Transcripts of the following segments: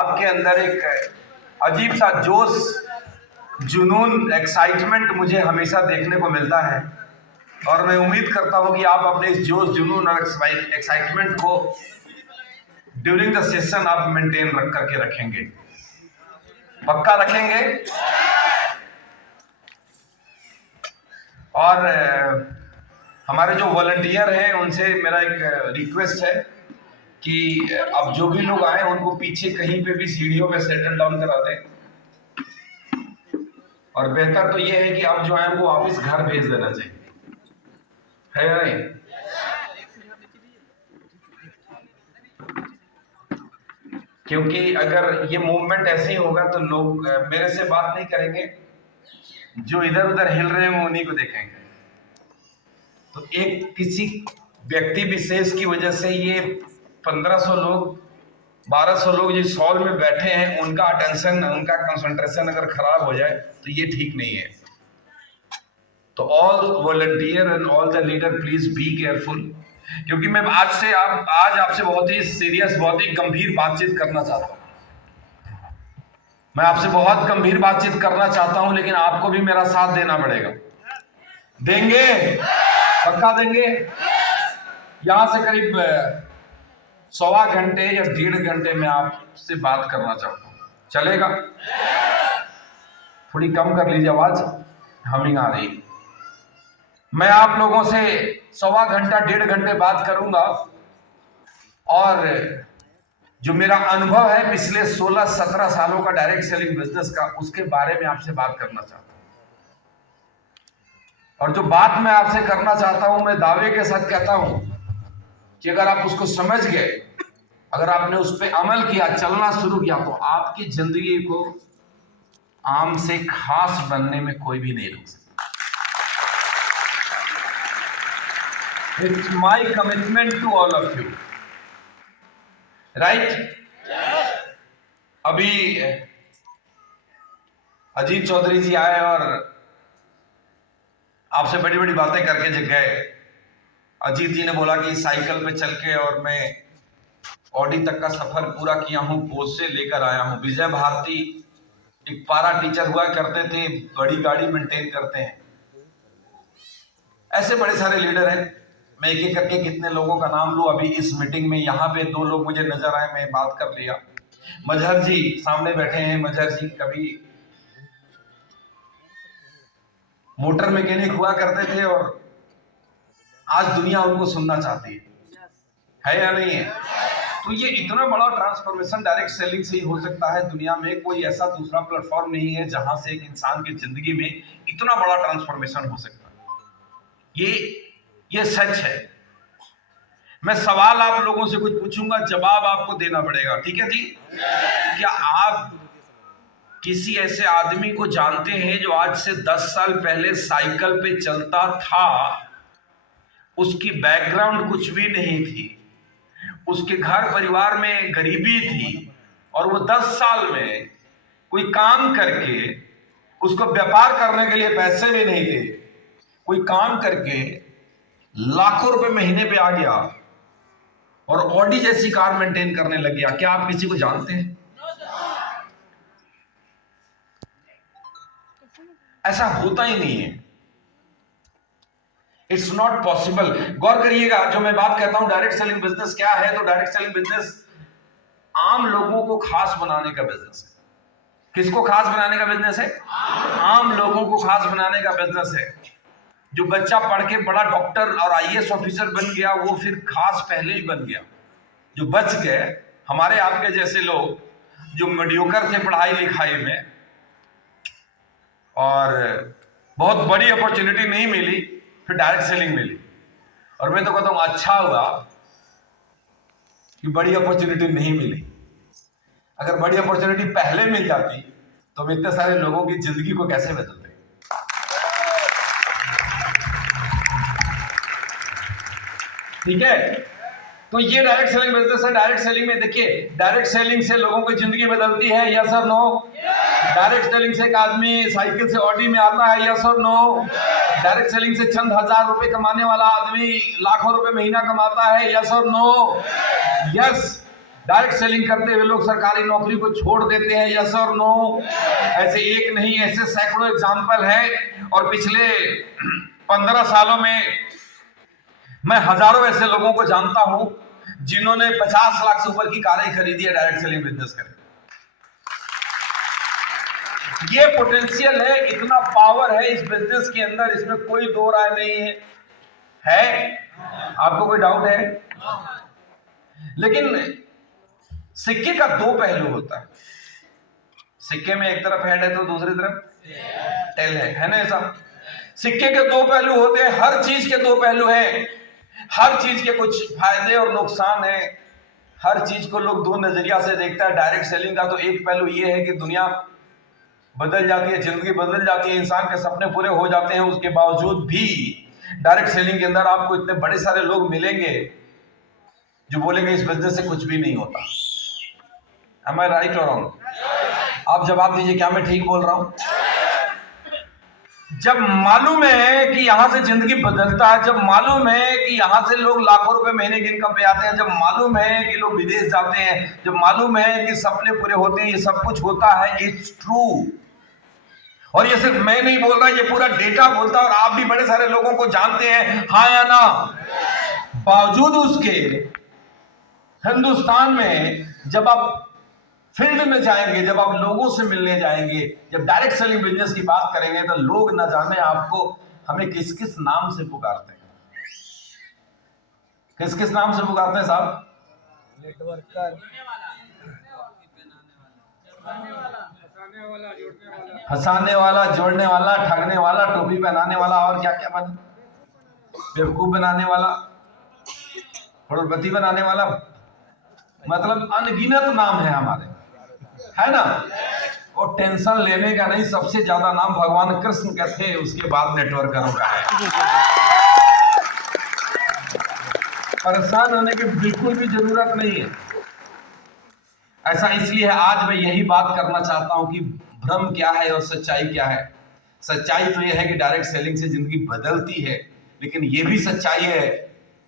आपके अंदर एक अजीब सा जोश, जुनून, एक्साइटमेंट मुझे हमेशा देखने को मिलता है और मैं उम्मीद करता हूं कि आप अपने इस जोश, जुनून और एक्साइटमेंट को ड्यूरिंग द सेशन आप मेंटेन रख करके रखेंगे। पक्का रखेंगे? और हमारे जो वॉलंटियर हैं उनसे मेरा एक रिक्वेस्ट है कि अब जो भी लोग आए उनको पीछे कहीं पे भी सीढ़ियों पे सेटल डाउन करा दें, और बेहतर तो ये है कि आप जो आए उनको वापस घर भेज देना चाहिए, है या नहीं? क्योंकि अगर ये मूवमेंट ऐसे ही होगा तो लोग मेरे से बात नहीं करेंगे, जो इधर उधर हिल रहे हैं उन्हीं को देखेंगे। तो एक किसी व्यक्ति विशेष की वजह से ये 1500 लोग, 1200 लोग जिस हॉल में बैठे हैं उनका अटेंशन, उनका कंसंट्रेशन अगर खराब हो जाए तो ये ठीक नहीं है। तो all volunteer and all the leader please be careful, क्योंकि मैं आज आपसे बहुत ही सीरियस, बहुत ही गंभीर बातचीत करना चाहता हूं। मैं आपसे बहुत गंभीर बातचीत करना चाहता हूं, लेकिन आपको भी मेरा साथ देना पड़ेगा। देंगे? पक्का देंगे? यहां से करीब 1.25 घंटे या 1.5 घंटे में आपसे बात करना चाहता हूं, चलेगा? थोड़ी कम कर लीजिए आवाज, हमिंग आ रही। मैं आप लोगों से 1.25 घंटा 1.5 घंटे बात करूंगा और जो मेरा अनुभव है पिछले 16-17 सालों का डायरेक्ट सेलिंग बिजनेस का, उसके बारे में आपसे बात करना चाहता हूं। और जो बात मैं आपसे करना चाहता हूं, मैं दावे के साथ कहता हूं कि अगर आप उसको समझ गए, अगर आपने उस पर अमल किया, चलना शुरू किया, तो आपकी जिंदगी को आम से खास बनने में कोई भी नहीं रोक सकता। It's my commitment to all of you, right? अभी अजीत चौधरी जी आए और आपसे बड़ी बड़ी बातें करके जग गए। अजीत जी ने बोला कि साइकिल पे चल के और मैं ऑडी तक का सफर पूरा किया हूं, पोस्ट से लेकर आया हूं। विजय भारती एक पारा टीचर हुआ करते थे, बड़ी गाड़ी मेंटेन करते हैं। ऐसे बड़े सारे लीडर हैं, मैं एक एक करके कितने लोगों का नाम लूं। अभी इस मीटिंग में यहाँ पे 2 लोग मुझे नजर आए, मैं बात कर लिया। मजहर जी सामने बैठे हैं। मजहर जी कभी मोटर मैकेनिक हुआ करते थे और आज दुनिया उनको सुनना चाहती है या नहीं है? तो ये इतना बड़ा ट्रांसफॉर्मेशन डायरेक्ट सेलिंग से ही हो सकता है। दुनिया में कोई ऐसा दूसरा प्लेटफॉर्म नहीं है जहां से एक इंसान की जिंदगी में इतना बड़ा ट्रांसफॉर्मेशन हो सकता है। ये सच है। मैं सवाल आप लोगों से कुछ पूछूंगा, जवाब आपको देना पड़ेगा, ठीक है जी? क्या आप किसी ऐसे आदमी को जानते हैं जो आज से 10 साल पहले साइकिल पे चलता था? उसकी बैकग्राउंड कुछ भी नहीं थी, उसके घर परिवार में गरीबी थी, और वो 10 साल में कोई काम करके, उसको व्यापार करने के लिए पैसे भी नहीं थे, कोई काम करके लाखों रुपए महीने पे आ गया और ऑडी जैसी कार मेंटेन करने लग गया? क्या आप किसी को जानते हैं? ऐसा होता ही नहीं है। It's not possible. गौर करिएगा, जो मैं बात कहता हूं डायरेक्ट सेलिंग बिजनेस क्या है, तो डायरेक्ट सेलिंग बिजनेस आम लोगों को खास बनाने का बिजनेस है। किसको खास बनाने का बिजनेस है? आम लोगों को खास बनाने का बिजनेस है। जो बच्चा पढ़ के बड़ा डॉक्टर और आईएएस ऑफिसर बन गया, वो फिर खास पहले ही बन गया। जो बच गए, हमारे आपके जैसे लोग जो मीडियोकर थे पढ़ाई लिखाई में और बहुत बड़ी अपॉर्चुनिटी नहीं मिली, फिर डायरेक्ट सेलिंग मिली। और मैं तो कहता हूं अच्छा हुआ कि बड़ी अपॉर्चुनिटी नहीं मिली। अगर बड़ी अपॉर्चुनिटी पहले मिल जाती तो हम इतने सारे लोगों की जिंदगी को कैसे बदलते। ठीक है? तो ये डायरेक्ट सेलिंग बिजनेस है। डायरेक्ट सेलिंग में देखिए, डायरेक्ट सेलिंग से लोगों की जिंदगी बदलती है, यस और नो? डायरेक्ट सेलिंग से एक आदमी साइकिल से ऑडी में आता है, यस और नो? डायरेक्ट सेलिंग से चंद हजार रुपए कमाने वाला आदमी लाखों रुपए महीना कमाता है, यस और नो? यस। डायरेक्ट सेलिंग करते हुए लोग सरकारी नौकरी को छोड़ देते हैं, यस और नो? ऐसे एक नहीं, ऐसे सैकड़ों एग्जाम्पल है। और पिछले 15 सालों में मैं हजारों ऐसे लोगों को जानता हूं जिन्होंने 50 लाख से ऊपर की कारें खरीदी है डायरेक्ट सेलिंग बिजनेस करके। ये पोटेंशियल है, इतना पावर है इस बिजनेस के अंदर, इसमें कोई दो राय नहीं है। आपको कोई डाउट है? लेकिन सिक्के का दो पहलू होता है। सिक्के में एक तरफ हेड है तो दूसरी तरफ टेल है ना? ऐसा सिक्के के दो पहलू होते हैं, हर चीज के दो पहलू हैं, हर चीज के कुछ फायदे और नुकसान है, हर चीज को लोग दो नजरिया से देखता है। डायरेक्ट सेलिंग का तो एक पहलू ये है कि दुनिया बदल जाती है, जिंदगी बदल जाती है, इंसान के सपने पूरे हो जाते हैं। उसके बावजूद भी डायरेक्ट सेलिंग के अंदर आपको इतने बड़े सारे लोग मिलेंगे जो बोलेंगे इस बिजनेस से कुछ भी नहीं होता। Am I right or wrong? आप जवाब दीजिए, क्या मैं ठीक बोल रहा हूं? जब मालूम है कि यहां से जिंदगी बदलता है, जब मालूम है कि यहां से लोग लाखों रुपए महीने की इनकम पे आते हैं, जब मालूम है कि लोग विदेश जाते हैं, जब मालूम है कि सपने पूरे होते हैं, ये सब कुछ होता है, इट्स ट्रू। और ये सिर्फ मैं नहीं बोल रहा, ये पूरा डेटा बोलता है और आप भी बड़े सारे लोगों को जानते हैं, हाँ या ना? बावजूद उसके हिंदुस्तान में जब आप फील्ड में जाएंगे, जब आप लोगों से मिलने जाएंगे, जब डायरेक्ट सेलिंग बिजनेस की बात करेंगे, तो लोग न जाने आपको हमें किस किस नाम से पुकारते हैं। किस किस नाम से पुकारते हैं साहब? नेटवर्कर, हंसाने वाला, जोड़ने वाला, ठगने वाला, टोपी पहनाने वाला, और क्या क्या बना, बेवकूफ बनाने वाला, करोड़पति बनाने वाला, मतलब अनगिनत नाम है हमारे, है ना? वो टेंशन लेने का नहीं, सबसे ज्यादा नाम भगवान कृष्ण के थे, उसके बाद नेटवर्करों का है। परेशान होने की बिल्कुल भी जरूरत नहीं है। ऐसा इसलिए है, आज मैं यही बात करना चाहता हूं कि भ्रम क्या है और सच्चाई क्या है। सच्चाई तो यह है कि डायरेक्ट सेलिंग से जिंदगी बदलती है, लेकिन यह भी सच्चाई है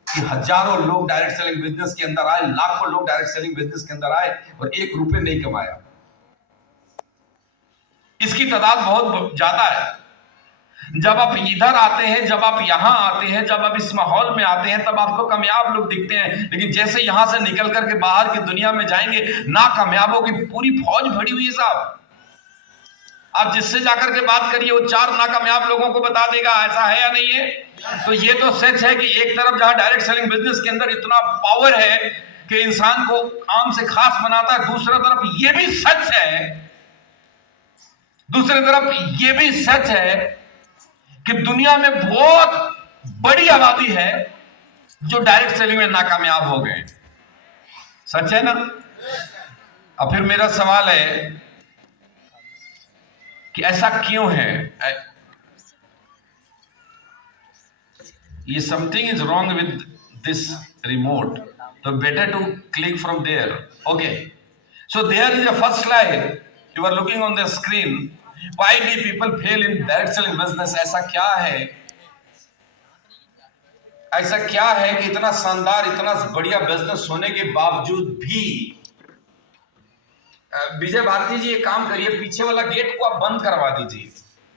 कि हजारों लोग डायरेक्ट सेलिंग बिजनेस के अंदर आए, लाखों लोग डायरेक्ट सेलिंग बिजनेस के अंदर आए और 1 रुपए नहीं कमाया। इसकी तादाद बहुत ज्यादा है। जब आप इधर आते हैं, जब आप यहां आते हैं, जब आप इस माहौल में आते हैं, तब आपको कामयाब लोग दिखते हैं, लेकिन जैसे यहां से निकल करके बाहर की दुनिया में जाएंगे, नाकामयाबों की पूरी फौज भरी हुई है साहब। आप जिससे जाकर के बात करिए, वो 4 नाकामयाब लोगों को बता देगा, ऐसा है या नहीं है? तो ये तो सच है कि एक तरफ जहां डायरेक्ट सेलिंग बिजनेस के अंदर इतना पावर है कि इंसान को आम से खास बनाता है, दूसरी तरफ ये भी सच है कि दुनिया में बहुत बड़ी आबादी है जो डायरेक्ट सेलिंग में नाकामयाब हो गए। सच है ना? अब फिर मेरा सवाल है कि ऐसा क्यों है? ये something is wrong with this remote, तो better to click from there. Okay, so there is a first slide you are looking on the screen. Why do people fail in direct selling business? ऐसा क्या है कि इतना शानदार, इतना बढ़िया business होने के बावजूद भी विजय भारती जी एक काम करिए, पीछे वाला गेट को आप बंद करवा दीजिए।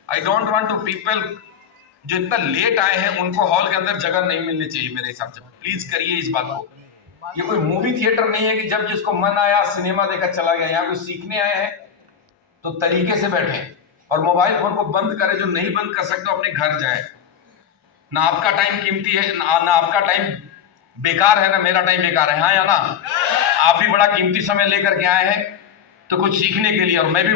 I don't want to people जो इतना लेट आए हैं उनको हॉल के अंदर जगह नहीं मिलनी चाहिए मेरे हिसाब से। प्लीज करिए इस बात को। ये कोई मूवी थिएटर नहीं है कि जब जिसको मन आया सिनेमा देखकर चला गया। यहाँ कोई सीखने आए हैं तो तरीके से बैठे और मोबाइल फोन को बंद करें। जो नहीं बंद कर सकते अपने घर जाए। ना आपका टाइम कीमती है, ना आपका टाइम बेकार है, ना मेरा टाइम बेकार है, हाँ या ना? आप भी बड़ा कीमती समय लेकर के आए हैं तो कुछ सीखने के लिए, और मैं भी